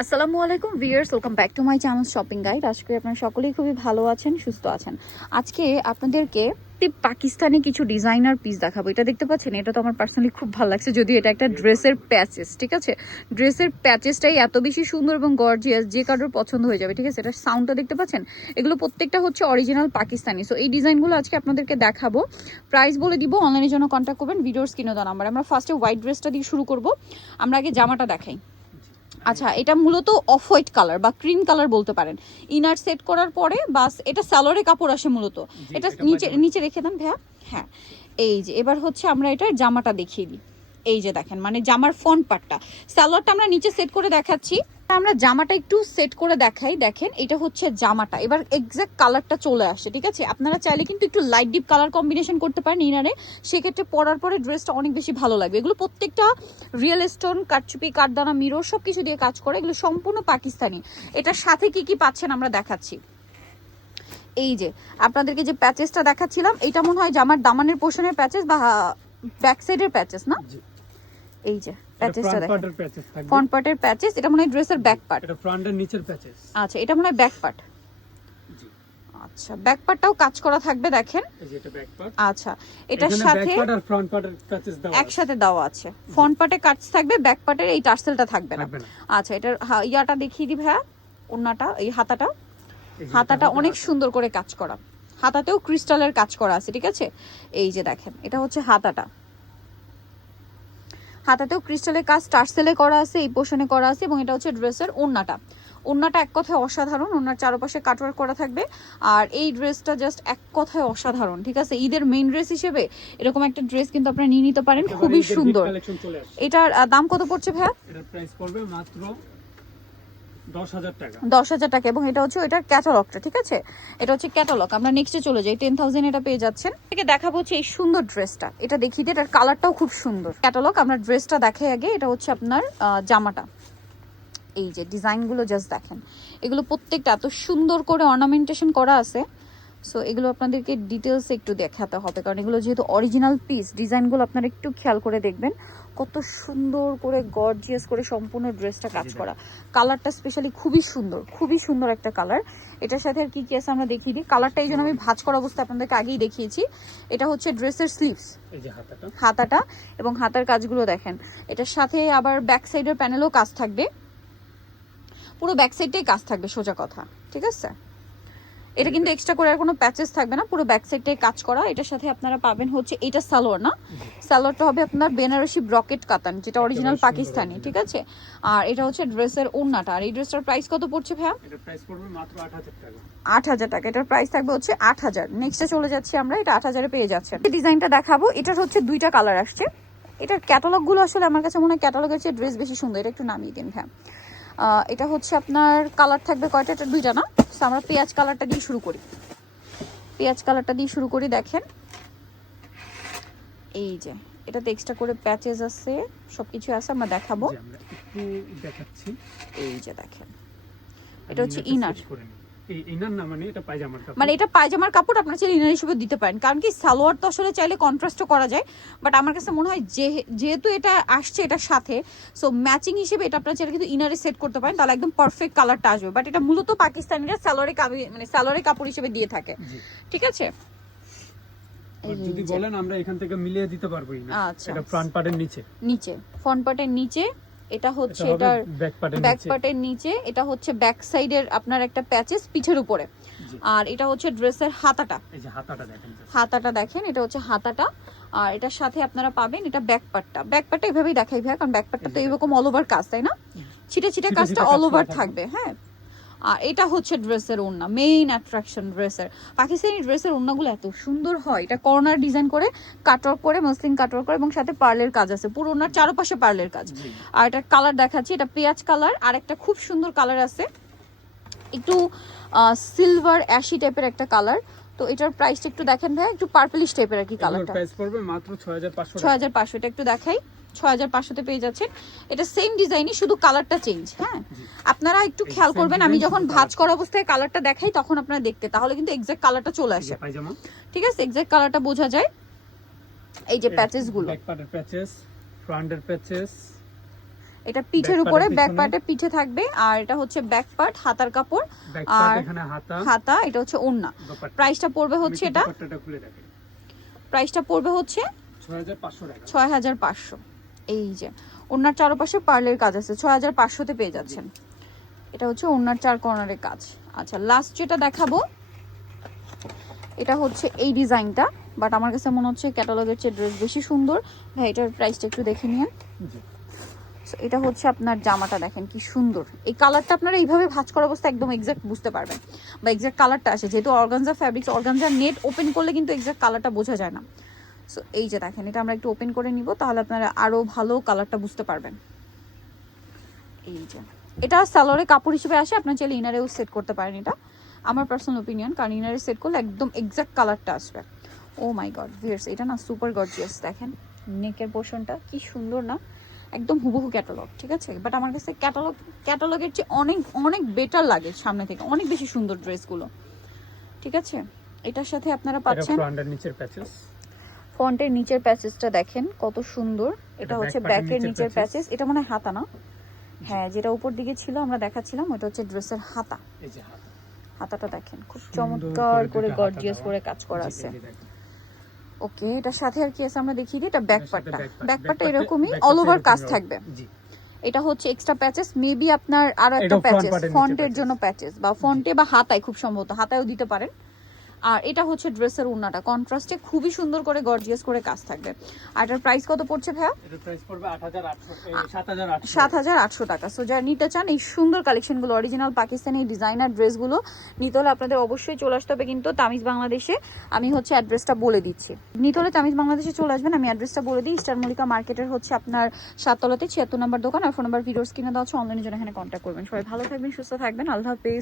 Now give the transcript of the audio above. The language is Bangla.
আসসালামু আলাইকুম viewers, welcome back to my channel shopping guide. আশা করি আপনারা সকলেই খুবই ভালো আছেন, সুস্থ আছেন। আজকে আপনাদেরকে পাকিস্তানি কিছু ডিজাইনার পিস দেখাবো। এটা দেখতে পাচ্ছেন, এটা তো আমার পার্সোনালি খুব ভালো লাগছে, যদিও এটা একটা ড্রেসের প্যাচেস। ঠিক আছে, ড্রেসের প্যাচেসটাই এত বেশি সুন্দর এবং গর্জিয়াস, যে কারোর পছন্দ হয়ে যাবে। ঠিক আছে, এটা সাউন্ডটা দেখতে পাচ্ছেন, এগুলো প্রত্যেকটা হচ্ছে অরিজিনাল পাকিস্তানি। সো এই ডিজাইনগুলো আজকে আপনাদেরকে দেখাবো, প্রাইস বলে দিব, অনলাইনের জন্য কন্ট্যাক্ট করবেন, ভিডিওর স্ক্রিনে দেওয়া নাম্বার। আমরা ফার্স্টে হোয়াইট ড্রেসটা দিয়ে শুরু করব। আমরা আগে জামাটা দেখাই। আচ্ছা, এটা মূলত অফ হোয়াইট কালার বা ক্রিম কালার বলতে পারেন। ইনার সেট করার পরে বাস এটা স্যালোরে কাপড় আসে মূলত। এটা নিচে নিচে রেখে দেন ভাইয়া। হ্যাঁ, এই যে এবার হচ্ছে আমরা এটার জামাটা দেখিয়ে দিই। এই যে দেখেন, মানে জামার ফ্রন্ট পার্টটা, স্যালোয়ারটা আমরা নিচে সেট করে দেখাচ্ছি, আমরা জামাটা একটু সেট করে দেখাই। দেখেন, এটা হচ্ছে জামাটা, এবার এক্সাক্ট কালারটা চলে আসে। ঠিক আছে, আপনারা চাইলে কিন্তু একটু লাইট ডিপ কালার কম্বিনেশন করতে পারেন ইনারে, সেক্ষেত্রে পরার পরে ড্রেসটা অনেক বেশি ভালো লাগবে। এগুলো প্রত্যেকটা রিয়েল স্টোন, কাটচুপি, কাঠদানা, মিরর সব কিছু দিয়ে কাজ করে, এগুলো সম্পূর্ণ পাকিস্তানি। এটার সাথে কি কি পাচ্ছেন আমরা দেখাচ্ছি। এই যে আপনাদেরকে যে প্যাচেসটা দেখাচ্ছিলাম, এটা মনে হয় জামার দামানের পোর্শনের প্যাচেস বা ব্যাক সাইডের প্যাচেস না। এই যে প্যাচেসটা দেখেন, ফ্রন্ট পার্টের প্যাচেস, এটা মনে হয় ড্রেসের ব্যাক পার্ট, এটা ফ্রন্টের নিচের প্যাচেস। আচ্ছা, এটা মনে হয় ব্যাক পার্ট। জি, আচ্ছা, ব্যাক পার্টটাও কাজ করা থাকবে দেখেন। এই যে এটা ব্যাক পার্ট। আচ্ছা, এটার সাথে ব্যাক পার্ট আর ফ্রন্ট পার্টের প্যাচেস দেওয়া একসাথে দেওয়া আছে। ফ্রন্ট পার্টে কাজ থাকবে, ব্যাক পার্টের এই টার্সেলটা থাকবে না। আচ্ছা, এটার ইয়াটা দেখিয়ে দিই ভাইয়া, ওন্নাটা, এই হাতাটা অনেক সুন্দর করে কাজ করা, হাতাতেও ক্রিস্টালের কাজ করা আছে। ঠিক আছে, এই যে দেখেন, এটা হচ্ছে হাতাতেও ক্রিস্টালের কাজ টার্সেলে করা আছে, এই পোর্শনে করা আছে, এবং এটা হচ্ছে ড্রেসের ওন্নাটা এক কথায় অসাধারণ। ওন্নার চারপাশে কাটওয়ার্ক করা থাকবে, আর এই ড্রেসটা জাস্ট এক কথায় অসাধারণ। ঠিক আছে, ঈদের মেইন ড্রেস হিসেবে এরকম একটা ড্রেস কিন্তু আপনারা নিয়ে নিতে পারেন, খুবই সুন্দর। এটার দাম কত পড়ছে ভাইয়া? এটার প্রাইস পড়বে মাত্র 10,000 টাকা। 10,000 টাকা, এবং এটা হচ্ছে এটার ক্যাটালগটা। ঠিক আছে, এটা হচ্ছে ক্যাটালগ। আমরা নেক্সটে চলে যাই, 10,000 এটা পেয়ে যাচ্ছেন। থেকে দেখাবো হচ্ছে এই সুন্দর ড্রেসটা, এটা দেখিয়ে দিই, এটার কালারটাও খুব সুন্দর। ক্যাটালগ, আমরা ড্রেসটা দেখাই আগে। এটা হচ্ছে আপনার জামাটা, এই যে ডিজাইনগুলো জাস্ট দেখেন, এগুলো প্রত্যেকটা এত সুন্দর করে অর্নামেন্টেশন করা আছে। সো এগুলো আপনাদেরকে ডিটেলস একটু দেখাতে হবে, কারণ এগুলো যেহেতু অরিজিনাল পিস, ডিজাইনগুলো আপনারা একটু খেয়াল করে দেখবেন, কত সুন্দর করে গর্জিয়াস করে সম্পূর্ণ ড্রেসটা কাজ করা। কালারটা স্পেশালি খুবই সুন্দর একটা কালার। এটার সাথে আর কি কি আছে আমরা দেখিয়ে দিই। কালারটা এই জন্য আমি ভাঁজ করা অবস্থায় আপনাদেরকে আগেই দেখিয়েছি। এটা হচ্ছে ড্রেসের স্লিভস, এই যে হাতাটা, এবং হাতার কাজগুলো দেখেন। এটার সাথে আবার ব্যাক সাইডের প্যানেলও কাজ থাকবে, পুরো ব্যাক সাইডটাই কাজ থাকবে, সোজা কথা। ঠিক আছে, এটা কিন্তু এক্সট্রা করে আর কোনো প্যাচেস থাকবে না, পুরো ব্যাক সাইডটাই কাজ করা। এটার সাথে আপনারা পাবেন হচ্ছে, এটা সালোয়ার না, সালোয়ারটা হবে আপনার বেনারসি ব্রকেট কাতান, যেটা অরিজিনাল পাকিস্তানি। ঠিক আছে, আর এটা হচ্ছে ড্রেসের ওড়নাটা। আর এই ড্রেসটার প্রাইস কত পড়ছে ভাইয়া? এটার প্রাইস পড়বে মাত্র 8,000 টাকা। 8,000 টাকা, এটার প্রাইস থাকবে হচ্ছে 8,000। নেক্সটে চলে যাচ্ছি আমরা, এটা 8,000 পেয়ে যাচ্ছেন। এই ডিজাইনটা দেখাবো, এটার হচ্ছে দুইটা কালার আসছে। এটার ক্যাটালগ গুলো আসলে আমার কাছে মনে হয় ক্যাটালগের চেয়ে ড্রেস বেশি সুন্দর। এটা একটু নামিয়ে দিন ভাইয়া। এটা হচ্ছে আপনার কালার থাকবে কয়টা? এটা দুইটা না। আমরা পেঁয়াজ কালারটা দিয়ে শুরু করি। দেখেন, এই যে এটাতে এক্সট্রা করে প্যাচেস আছে, সবকিছু আছে, আমরা দেখাবো। আমরা একটু দেখাচ্ছি। এই যে দেখেন, এটা হচ্ছে ইনার, এই ইনার না, মানে এটা পায়জামার কাপড়, মানে এটা পায়জামার কাপড়। আপনারা চাইলে ইনার হিসেবে দিতে পারেন, কারণ কি সালোয়ার তো আসলে চাইলে কন্ট্রাস্টও করা যায়, বাট আমার কাছে মনে হয় যেহেতু এটা আসছে এটার সাথে, সো ম্যাচিং হিসেবে এটা আপনারা চাইলে কিন্তু ইনারে সেট করতে পারেন, তাহলে একদম পারফেক্ট কালারটা আসবে। বাট এটা মূলত পাকিস্তানিরা সালোয়ারে কাপড় হিসেবে দিয়ে থাকে। ঠিক আছে, যদি বলেন আমরা এখান থেকে মিলিয়ে দিতে পারবো। আচ্ছা, এটা ফ্রন্ট পার্টের ফ্রন্ট পার্টের নিচে, এটা হচ্ছে এটার ব্যাক পার্টের নিচে, এটা হচ্ছে ব্যাক সাইডের আপনার একটা প্যাচেস পিঠের উপরে, আর এটা হচ্ছে ড্রেসের হাতাটা। এই যে হাতাটা দেখেন, এটা হচ্ছে হাতাটা। আর এটার সাথে আপনারা পাবেন এটা ব্যাক পার্টটা এভাবেই দেখাই ভাই, কারণ ব্যাক পার্টটা তো এরকম অল ওভার কাজ, তাই না? ছিটে কাজটা অল ওভার থাকবে। হ্যাঁ, আর এটা হচ্ছে ড্রেসের ওড়না, মেইন অ্যাট্রাকশন ড্রেসের। পাকিস্তানি ড্রেসের ওড়নাগুলো এত সুন্দর হয়, এটা কর্নার ডিজাইন করে কাটওয়ার্ক করে, মসলিন কাটওয়ার্ক করে, এবং সাথে পার্লের কাজ আছে, পুরো ওড়নার চারপাশে পার্লের কাজ। আর এটার কালার দেখাচ্ছি, এটা পেঁয়াজ কালার, আর একটা খুব সুন্দর কালার আছে, একটু সিলভার অ্যাশি টাইপের একটা কালার। তো এটার প্রাইসটা একটু দেখেন ভাই, একটু পার্পলিশ টাইপের আর কি কালারটা। প্রাইস পড়বে মাত্র 6,500 টাকা। 6,500, এটা একটু দেখাই, 6,500 তে পেয়ে যাচ্ছেন। এটা সেম ডিজাইনই, শুধু কালারটা চেঞ্জ। হ্যাঁ, আপনারা একটু খেয়াল করবেন, আমি যখন ভাঁজ করা অবস্থায় কালারটা দেখাই তখন আপনারা দেখতে, তাহলে কিন্তু এক্সাক্ট কালারটা চলে আসে। ঠিক আছে, এক্সাক্ট কালারটা বোঝা যায়। এই যে প্যাচেস গুলো, ব্যাক পার্টের প্যাচেস, ফ্রন্টের প্যাচেস, এটা পিঠের Back উপরে part-এর ব্যাক পিছনে। পার্টে পিঠে থাকবে, আর এটা হচ্ছে ব্যাক পার্ট হাতার কাপড়, ব্যাক আর পার্ট এখানে হাতা হাতা, এটা হচ্ছে ওড়না। দোপাট্টা। প্রাইসটা পড়বে আমি হচ্ছে একটু এটা, দোপাট্টাটা খুলে দেখাই। প্রাইসটা পড়বে হচ্ছে 6500 টাকা। 6500। এই যে ওড়নার চারপাশে পার্লের কাজ আছে, 6500-তে পেয়ে যাচ্ছেন। এটা হচ্ছে ওড়নার 4 কর্নারের কাজ। আচ্ছা লাস্ট যেটা দেখাবো এটা হচ্ছে এই ডিজাইনটা, বাট আমার কাছে মনে হচ্ছে ক্যাটালগের চেয়ে ড্রেস বেশি সুন্দর। ভাই এটার প্রাইসটা একটু দেখে নিন। জি। So, এটা হচ্ছে আপনার জামাটা, দেখেন কি সুন্দর। এই কালারটা আপনারা এইভাবে ভাঁজ করা অবস্থা একদম এক্সাক্ট বুঝতে পারবেন, বা এক্সাক্ট কালারটা আসে, যেহেতু organza fabrics, organza net open করলে কিন্তু এক্সাক্ট কালারটা বোঝা যায় না। সো এই যে দেখেন, এটা আমরা একটু ওপেন করে নিব, তাহলে আপনারা আরো ভালো কালারটা বুঝতে পারবেন। এই যে এটা সালোয়ারে কাপড় হিসেবে আসে, আপনার চাইলে ইনারেও সেট করতে পারেন। এটা আমার পার্সোনাল ওপিনিয়ন, কারণ ইনারে সেট করলে একদম এক্সাক্ট কালারটা আসবে। ও মাই গড ভিউয়ার্স, এটা না সুপার গর্জিয়াস। দেখেন নেকের পোর্শনটা কি সুন্দর না, একদম হুবহু ক্যাটালগ, ঠিক আছে। বাট আমার কাছে ক্যাটালগের চেয়ে অনেক অনেক বেটার লাগে সামনে থেকে, অনেক বেশি সুন্দর ড্রেসগুলো, ঠিক আছে। এটার সাথে আপনারা এটা পাচ্ছেন ফ্রন্টের নিচের প্যাচেস। ফন্টের নিচের প্যাচেসটা দেখেন কত সুন্দর। এটা হচ্ছে back part-এর ব্যাকের নিচের নিচের patches। প্যাচেস, এটা মানে হাতা না, হ্যাঁ যেটা উপর দিকে ছিল আমরা দেখাচ্ছিলাম ওটা হচ্ছে ড্রেসের হাতা। এই যে হাতা। হাতাটা দেখেন খুব সুন্দর চমৎকার করে দুইটা হাতা গর্জিয়াস দেওয়া। করে কাজ করা জি, আছে। এই যে দেখেন। ওকে, এটার সাথে আর কি আছে আমরা দেখিয়ে দিই। এটা ব্যাক এটার সাথে পার্টটা, back part। ব্যাক back পার্টটা part-এ- এরকমই back অল part-টা ওভার কাজ এরকমই থাকবে। জি। এটা হচ্ছে এক্সট্রা প্যাচেস, মেবি আপনার আরো একটা এটাও front প্যাচেস part-এর নিচে ফন্টের patches। জন্য প্যাচেস, বা ফন্টে বা হাতায়, খুব সম্ভবত হাতায়ও দিতে পারেন। আর এটা হচ্ছে ড্রেসের ওড়নাটা, কন্ট্রাস্টে খুবই সুন্দর করে গর্জিয়াস করে কাজ থাকবে। আর এটার প্রাইস কত পড়ছে ভাইয়া? এটার প্রাইস পড়বে 7800 7800 টাকা। সো যারা নিতে চান এই সুন্দর কালেকশনগুলো, অরিজিনাল পাকিস্তানি ডিজাইনার ড্রেসগুলো নিতে হলে আপনাদের অবশ্যই চলে আসতে হবে কিন্তু তামিজ বাংলাদেশে। আমি হচ্ছে অ্যাড্রেসটা বলে দিচ্ছি, নিতে হলে তামিজ বাংলাদেশে চলে আসবেন। আমি অ্যাড্রেসটা বলে দিই, স্টার মল্লিকা মার্কেটের হচ্ছে আপনার 7 তলাতে 76 নম্বর দোকান, আর ফোন নাম্বার ভিডিওস কিনে দেওয়া হচ্ছে, অনলাইনের জন্য এখানে কন্ট্যাক্ট করবেন। সবাই ভালো থাকবেন, সুস্থ থাকবেন, আল্লাহ হাফেজ।